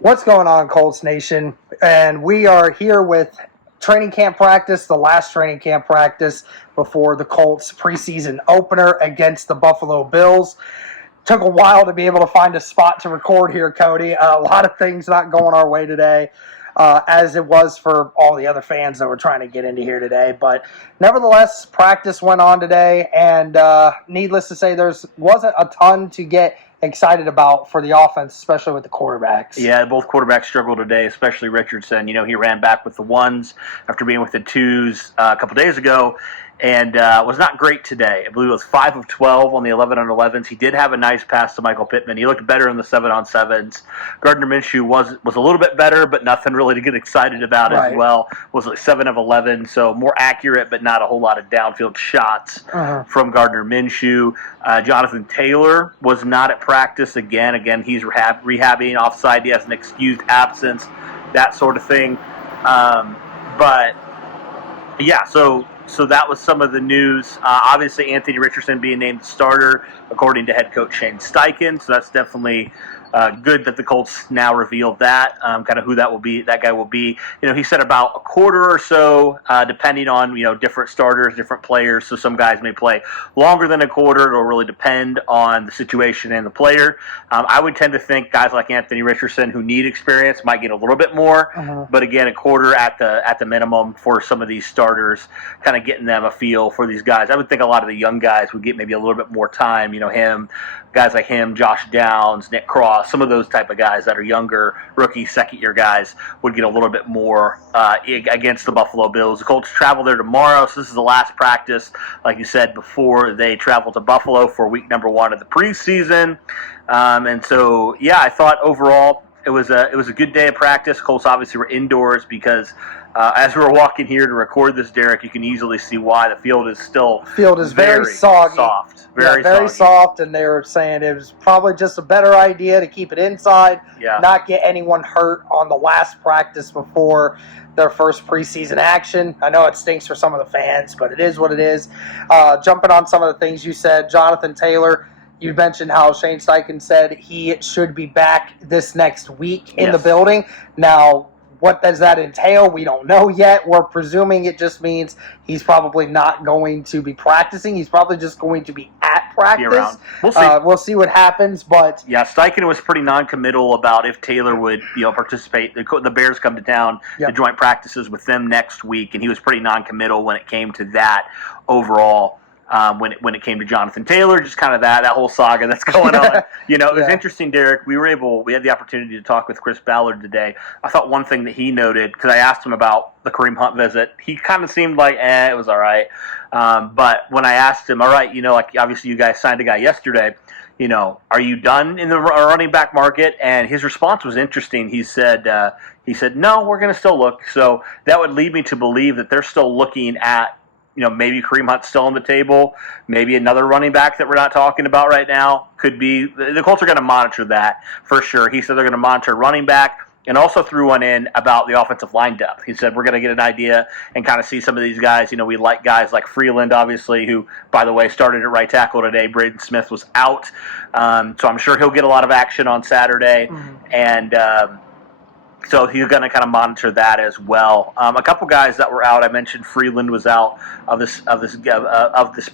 What's going on, Colts Nation? And we are here with training camp practice, the last training camp practice before the Colts preseason opener against the Buffalo Bills. Took a while to be able to find a spot to record here, Cody. A lot of things not going our way today, as it was for all the other fans that were trying to get into here today. But nevertheless, practice went on today, and needless to say, there wasn't a ton to get excited about for the offense, especially with the quarterbacks. Yeah, both quarterbacks struggled today, especially Richardson. You know, he ran back with the ones after being with the twos a couple days ago, and was not great today. I believe it was 5 of 12 on the 11-on-11s. He did have a nice pass to Michael Pittman. He looked better in the 7-on-7s. Gardner Minshew was a little bit better, but nothing really to get excited about as well. Was like 7 of 11, so more accurate, but not a whole lot of downfield shots from Gardner Minshew. Jonathan Taylor was not at practice again. Again, he's rehabbing offside. He has an excused absence, that sort of thing. But yeah, so that was some of the news. Obviously, Anthony Richardson being named the starter, according to head coach Shane Steichen. So that's definitely good that the Colts now revealed that, kind of who that guy will be. You know, he said about a quarter or so, depending on, different starters, different players. So some guys may play longer than a quarter. It'll really depend on the situation and the player. I would tend to think guys like Anthony Richardson who need experience might get a little bit more. But again, a quarter at the minimum for some of these starters, kind of getting them a feel for these guys. I would think a lot of the young guys would get maybe a little bit more time. Guys like him, Josh Downs, Nick Cross, some of those type of guys that are younger, rookie, second-year guys would get a little bit more against the Buffalo Bills. The Colts travel there tomorrow, so this is the last practice, like you said, before they travel to Buffalo for week number 1 of the preseason. And so, yeah, I thought overall it was a good day of practice. Colts obviously were indoors because as we were walking here to record this, Derek, you can easily see why the field is very soggy. Very soft, and they were saying it was probably just a better idea to keep it inside, not get anyone hurt on the last practice before their first preseason action. I know it stinks for some of the fans, but it is what it is. Jumping on some of the things you said, Jonathan Taylor, you mentioned how Shane Steichen said he should be back this next week in the building. Now, what does that entail? We don't know yet. We're presuming it just means he's probably not going to be practicing. He's probably just going to be at practice. We'll see. We'll see what happens. But yeah, Steichen was pretty non-committal about if Taylor would participate. The Bears come to town to joint practices with them next week, and he was pretty non-committal when it came to that overall. When it came to Jonathan Taylor, just kind of that whole saga that's going on. It was interesting, Derek. We had the opportunity to talk with Chris Ballard today. I thought one thing that he noted, because I asked him about the Kareem Hunt visit, he kind of seemed like, it was all right. But when I asked him, all right, like obviously you guys signed a guy yesterday, are you done in the running back market? And his response was interesting. He said, no, we're going to still look. So that would lead me to believe that they're still looking at, maybe Kareem Hunt's still on the table. Maybe another running back that we're not talking about right now could be. The Colts are going to monitor that for sure. He said they're going to monitor running back, and also threw one in about the offensive line depth. He said we're going to get an idea and kind of see some of these guys. We like guys like Freeland, obviously, who, by the way, started at right tackle today. Braden Smith was out. So I'm sure he'll get a lot of action on Saturday. And so he's going to kind of monitor that as well. A couple guys that were out. I mentioned Freeland was out of this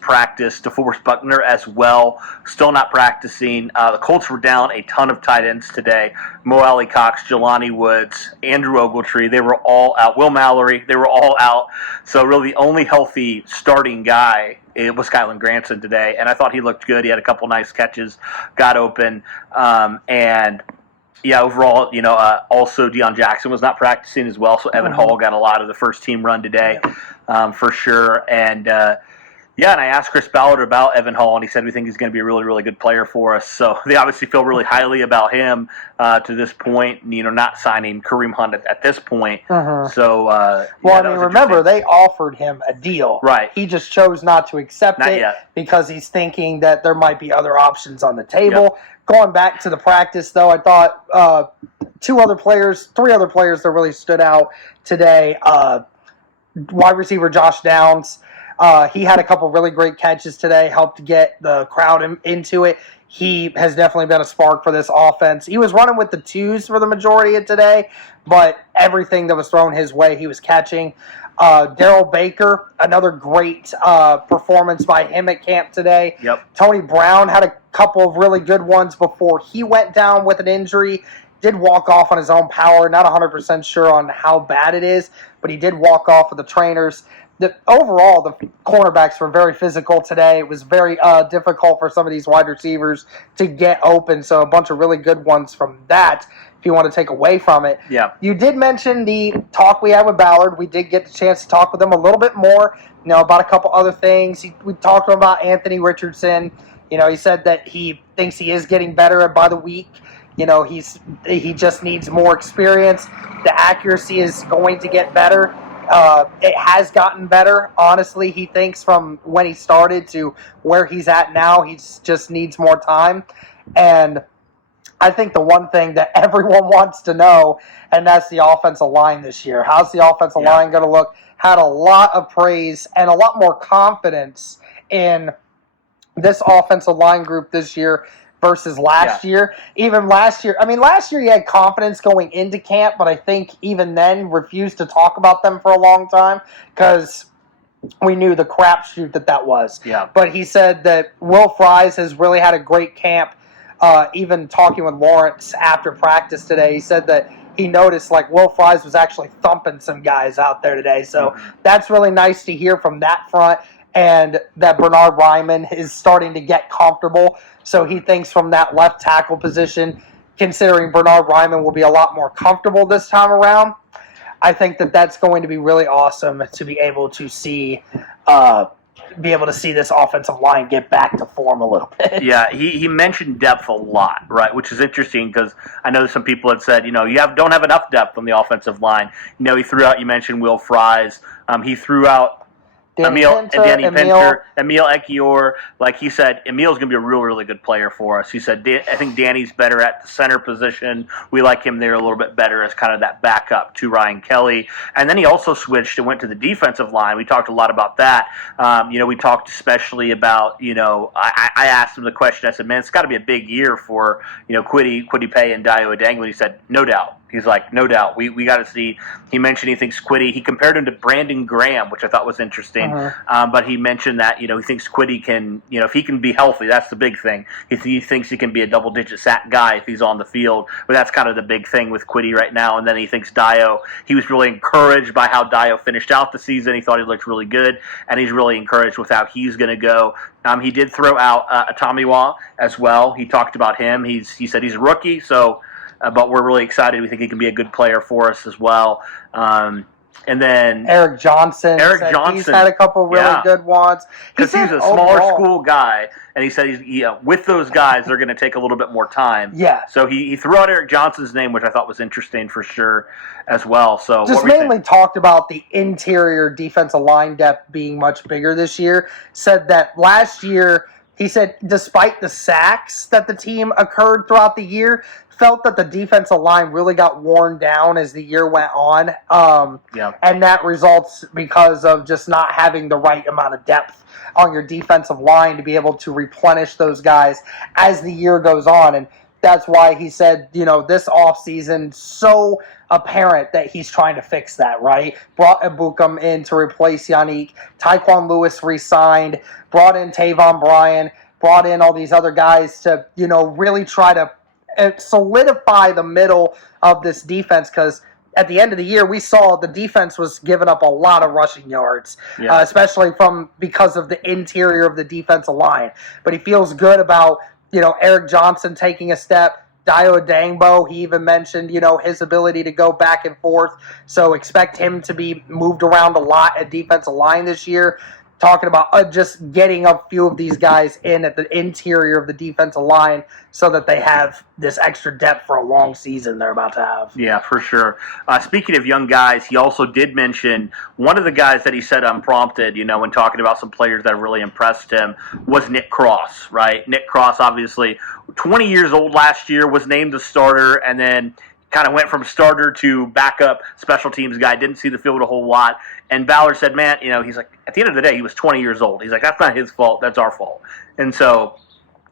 practice. DeForest Buckner as well, still not practicing. The Colts were down a ton of tight ends today. Mo Alley Cox, Jelani Woods, Andrew Ogletree. They were all out. Will Mallory. They were all out. So really, the only healthy starting guy it was Kylan Granson today, and I thought he looked good. He had a couple nice catches, got open, and. Yeah, overall, also Deion Jackson was not practicing as well, so Evan Hall got a lot of the first team run today, for sure. And and I asked Chris Ballard about Evan Hall, and he said we think he's going to be a really, really good player for us. So they obviously feel really highly about him to this point. Not signing Kareem Hunt at this point. So remember they offered him a deal. Right. He just chose not to accept it because he's thinking that there might be other options on the table. Yep. Going back to the practice, though, I thought 3 other players that really stood out today. Wide receiver Josh Downs. He had a couple really great catches today, helped get the crowd into it. He has definitely been a spark for this offense. He was running with the twos for the majority of today, but everything that was thrown his way, he was catching. Darrell Baker, another great performance by him at camp today. Yep. Tony Brown had a couple of really good ones before he went down with an injury. Did walk off on his own power. Not 100% sure on how bad it is, but he did walk off with the trainers. Overall, the cornerbacks were very physical today. It was very difficult for some of these wide receivers to get open, so a bunch of really good ones from that, if you want to take away from it. Yeah. You did mention the talk we had with Ballard. We did get the chance to talk with him a little bit more, about a couple other things. We talked to him about Anthony Richardson. He said that he thinks he is getting better by the week. He just needs more experience. The accuracy is going to get better. It has gotten better, honestly, he thinks, from when he started to where he's at now. He just needs more time. And I think the one thing that everyone wants to know, and that's the offensive line this year. How's the offensive line going to look? Had a lot of praise and a lot more confidence in this offensive line group this year versus last year. Even last year, last year he had confidence going into camp, but I think even then refused to talk about them for a long time because we knew the crapshoot that was. Yeah. But he said that Will Fries has really had a great camp. Even talking with Lawrence after practice today, he said that he noticed Will Fries was actually thumping some guys out there today. So that's really nice to hear from that front. And that Bernard Ryman is starting to get comfortable. So he thinks from that left tackle position, considering Bernard Ryman will be a lot more comfortable this time around, I think that that's going to be really awesome to be able to see this offensive line get back to form a little bit. Yeah, he mentioned depth a lot, right, which is interesting because I know some people had said, you don't have enough depth on the offensive line. He threw out, you mentioned Will Fries. He threw out Danny Pinter, Emil Ekiyor. Like he said, Emil's going to be a really good player for us. He said, I think Danny's better at the center position. We like him there a little bit better as kind of that backup to Ryan Kelly. And then he also switched and went to the defensive line. We talked a lot about that. We talked especially about, I asked him the question. I said, man, it's got to be a big year for, Kwity Paye and Dio Adangwa. He said, no doubt. He's like, no doubt. We got to see. He mentioned he thinks Kwity. He compared him to Brandon Graham, which I thought was interesting. But he mentioned that he thinks Kwity can, if he can be healthy, that's the big thing. He thinks he can be a double-digit sack guy if he's on the field. But that's kind of the big thing with Kwity right now. And then he thinks Dio. He was really encouraged by how Dio finished out the season. He thought he looked really good, and he's really encouraged with how he's going to go. He did throw out Atamiwa as well. He talked about him. He said he's a rookie, so. But we're really excited. We think he can be a good player for us as well. And then Eric Johnson. He's had a couple really good ones. Because he's a smaller school guy, and he said with those guys, they're going to take a little bit more time. Yeah. So he threw out Eric Johnson's name, which I thought was interesting for sure as well. So just mainly talked about the interior defensive line depth being much bigger this year. Said that last year, he said, despite the sacks that the team occurred throughout the year, felt that the defensive line really got worn down as the year went on. And that results because of just not having the right amount of depth on your defensive line to be able to replenish those guys as the year goes on. And that's why he said, this offseason, so apparent that he's trying to fix that, right? Brought Ebukam in to replace Yannick. Tyquan Lewis re-signed. Brought in Tavon Bryan. Brought in all these other guys to, really try to solidify the middle of this defense, because at the end of the year, we saw the defense was giving up a lot of rushing yards, especially because of the interior of the defensive line. But he feels good about, Eric Johnson taking a step. Dio Adangwa, he even mentioned, his ability to go back and forth. So expect him to be moved around a lot at defensive line this year. Talking about just getting a few of these guys in at the interior of the defensive line so that they have this extra depth for a long season they're about to have. Yeah, for sure. Speaking of young guys, he also did mention one of the guys that he said unprompted, when talking about some players that really impressed him, was Nick Cross, right? Nick Cross, obviously, 20 years old last year, was named the starter, and then kind of went from starter to backup special teams guy, didn't see the field a whole lot. And Ballard said, man, he's like, at the end of the day, he was 20 years old. He's like, that's not his fault. That's our fault. And so,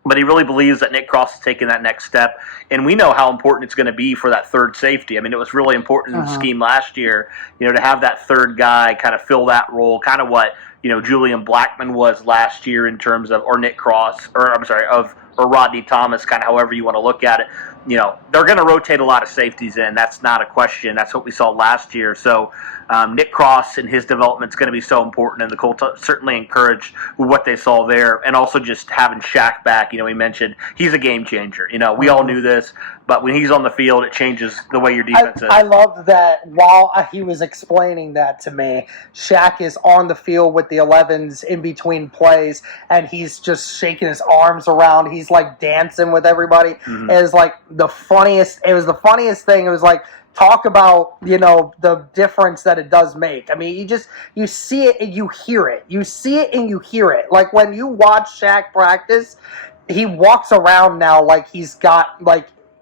but he really believes that Nick Cross is taking that next step. And we know how important it's going to be for that third safety. I mean, it was really important in the scheme last year, to have that third guy kind of fill that role, kind of what, Julian Blackmon was last year in terms of, or Nick Cross, or Rodney Thomas, kind of however you want to look at it. They're going to rotate a lot of safeties in. That's not a question. That's what we saw last year. So Nick Cross and his development is going to be so important, and the Colts certainly encouraged what they saw there. And also just having Shaq back, he mentioned he's a game changer. We all knew this, but when he's on the field, it changes the way your defense is. I loved that while he was explaining that to me, Shaq is on the field with the 11s in between plays, and he's just shaking his arms around. He's like dancing with everybody. It was like the funniest thing. It was like, talk about, the difference that it does make. I mean, you see it and you hear it. You see it and you hear it. Like when you watch Shaq practice, he walks around now like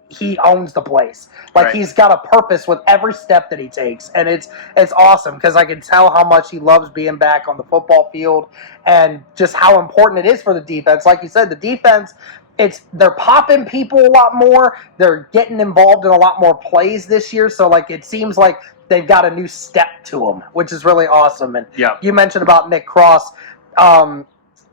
he owns the place. Like He's got a purpose with every step that he takes. And it's awesome because I can tell how much he loves being back on the football field and just how important it is for the defense. Like you said, the defense, they're popping people a lot more. They're getting involved in a lot more plays this year. So it seems like they've got a new step to them, which is really awesome. And you mentioned about Nick Cross.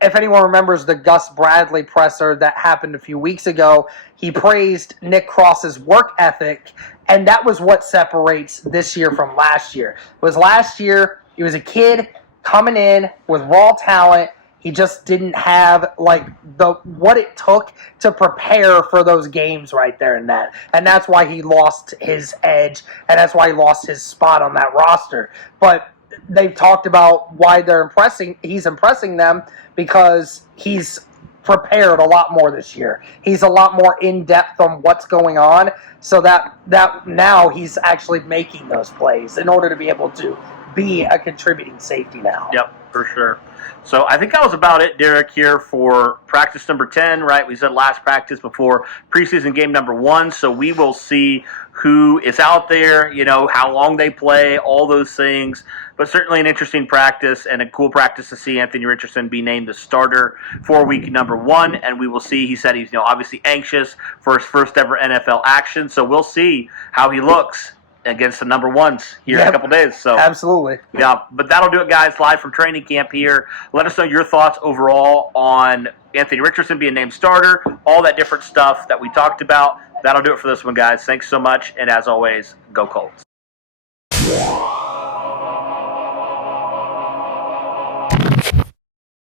If anyone remembers the Gus Bradley presser that happened a few weeks ago, he praised Nick Cross's work ethic, and that was what separates this year from last year. It was last year, he was a kid coming in with raw talent. He just didn't have what it took to prepare for those games right there and then. And that's why he lost his edge, and that's why he lost his spot on that roster. But they've talked about why he's impressing them because he's prepared a lot more this year. He's a lot more in-depth on what's going on, so that now he's actually making those plays in order to be able to be a contributing safety now. Yep, for sure. So I think that was about it, Derek, here for practice number 10, right? We said last practice before preseason game number 1, so we will see who is out there, how long they play, all those things. But certainly an interesting practice and a cool practice to see Anthony Richardson be named the starter for week number 1. And we will see, he said he's obviously anxious for his first ever NFL action. So we'll see how he looks against the number 1s here in a couple days. So absolutely. Yeah, but that'll do it, guys, live from training camp here. Let us know your thoughts overall on Anthony Richardson being named starter, all that different stuff that we talked about. That'll do it for this one, guys. Thanks so much, and as always, go Colts.